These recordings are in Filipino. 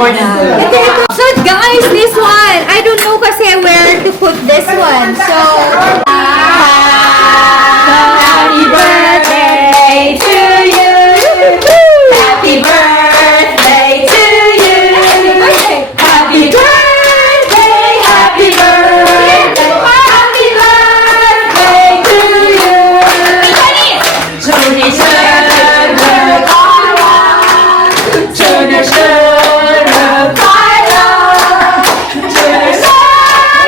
So guys, this one, I don't know kasi where to put this one. So, happy birthday to you. Happy birthday to you. Happy birthday, happy birthday. Happy birthday to you.祝你生日快乐，祝你生日快乐，祝你生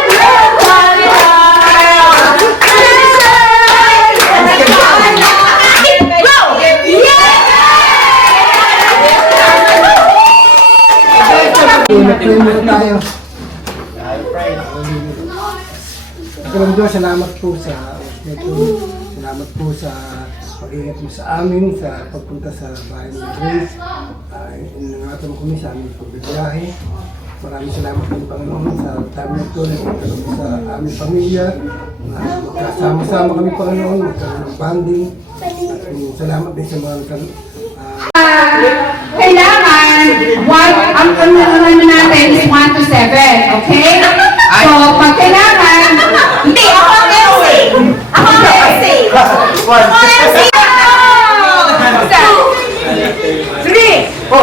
日快乐，祝你生日快乐。Nag-pray tayo. Pagkalang Diyos, salamat po sa salamat po sa pag-ingat mo sa amin, sa pagpunta sa bahay ng Grace. Inangatan mo kami sa aming pagbibiyahe. Maraming salamat po, Panginoon, sa time na ito, nagkakaroon mo sa aming pamilya. Magkasama-sama kami, Panginoon, magkaroon ng banding. At salamat din sa mga kailangan, ang ano natin is 1 to 7, okay? So, pag kailangan, Hindi, ako ang MC. Ako ang MC. Ako ang MC. 3.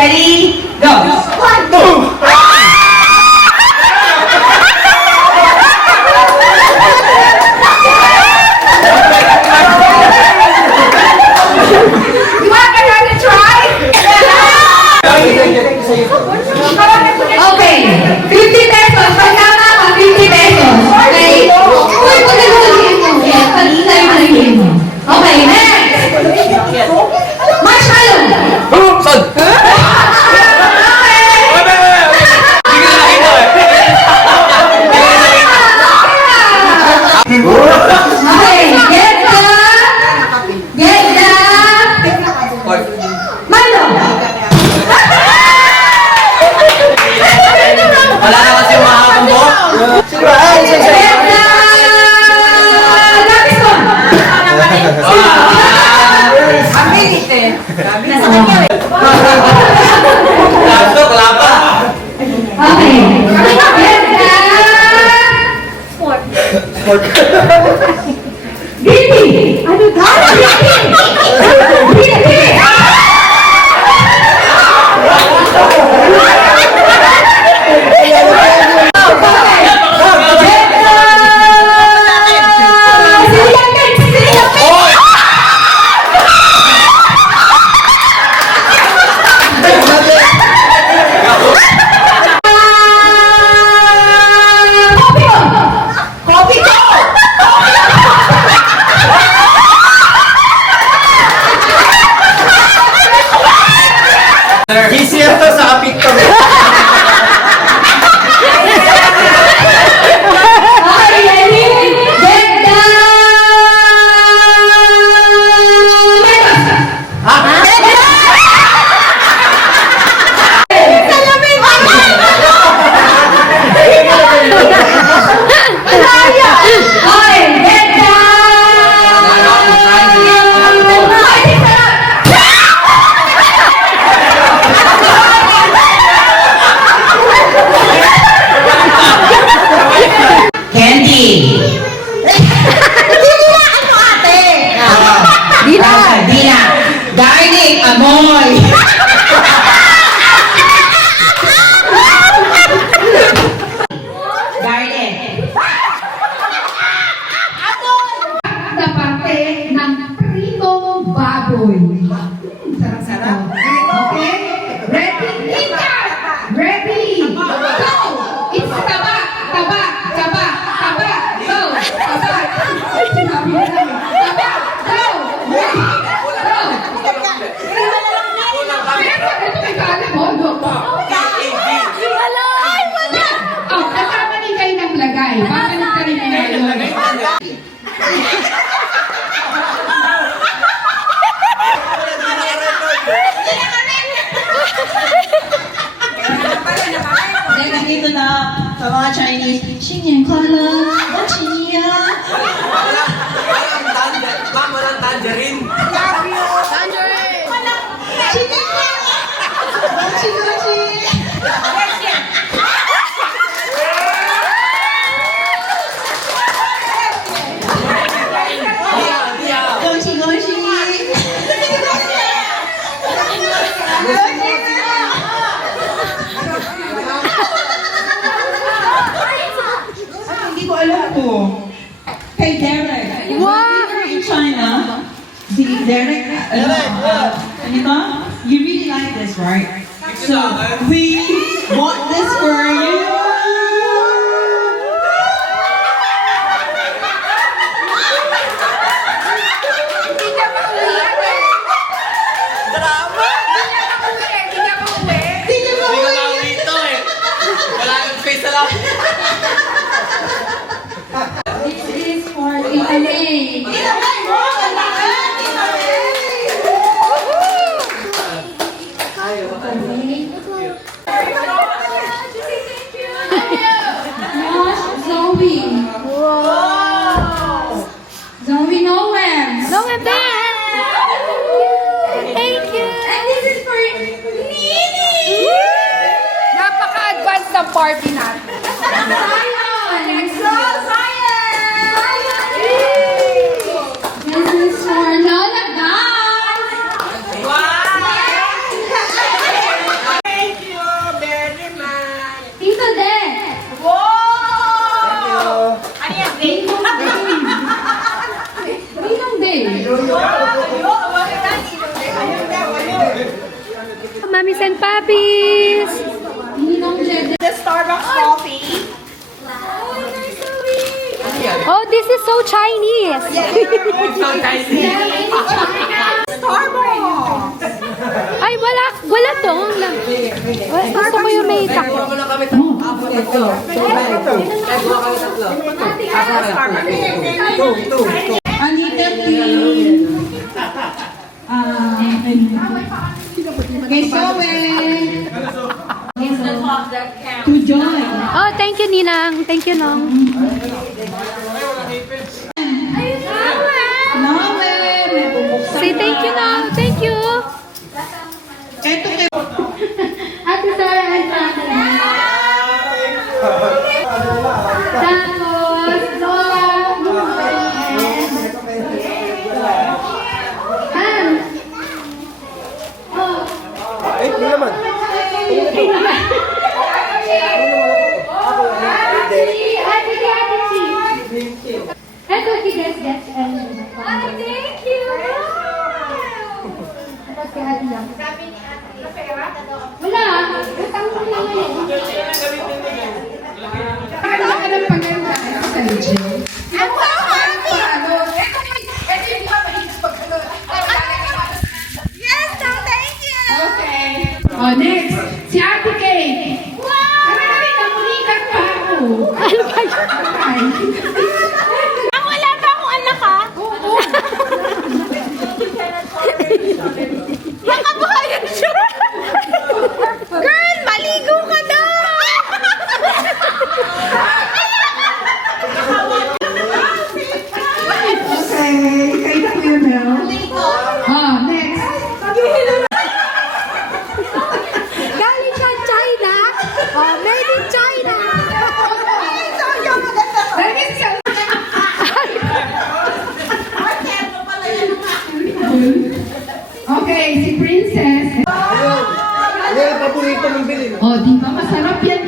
ready, go! Okay, 50 pesos. Pag tama ka, 50 pesos. Okay? Uy, pagkaluhin mo. Yan, pag-isay malagin mo. Okay, next. Marshmallow. Okay, get the Milo. Wala na kasi yung mahapon mo. Laptop, wala pa. Gini! Ano ka? Gini! Kopi ko! Tangerine. Hindi ko alam to. Kay Derek. Wow! In China, si Derek, ano ito? You really like this, right? So, we bought this for you. Hindi ka mauwi ito eh. Wala kang space sa loob. This is for Italy. Josh, Zoe. Zoe Noem. Noem there. Thank you. And this is for Nini. Napaka-advanced ng party natin. Zion. This is for Lola Guys. Thank you very much. Tito De. Ano yan, babe? Ninong Day. Mamis and Papis. Ninong Jede. The Starbucks coffee. Oh, this is so Chinese. So Chinese. Starbucks. Ay, wala to. Gusto ko yung may takot. Puro mo lang kami tatlo. Tatlo. Tatlo kami tatlo. Anita Queen. Kay Zoe. To join. Oh, thank you, Ninang. Thank you, Nong. Nawe. May bubuksan. Say thank you, Nong. Thank you. Eto kay Ate Sarah and Ate Tapos, Lola. Han. Oh. Hindi naman. Ito, tigas, gets, thank you! Ito si Ate Yang. Wala. Utang mo lang yun. Ano ka ng paganda? Sa Jill. Okay. Oh, next. Si Ate Kay. Wow! Namulikat pa ako. Ano ba yun? Okay. Wala pa akong anak, ha? Nakabahayan siya. Girl, maligo ka na. Okay. Kay Kuya Mel. Oh, next. Galing siya China. Oh, made in China. Next. Okay, si Princess. Ayun. Yan ang paborito ng bilhin. Oh, di ba masarap yan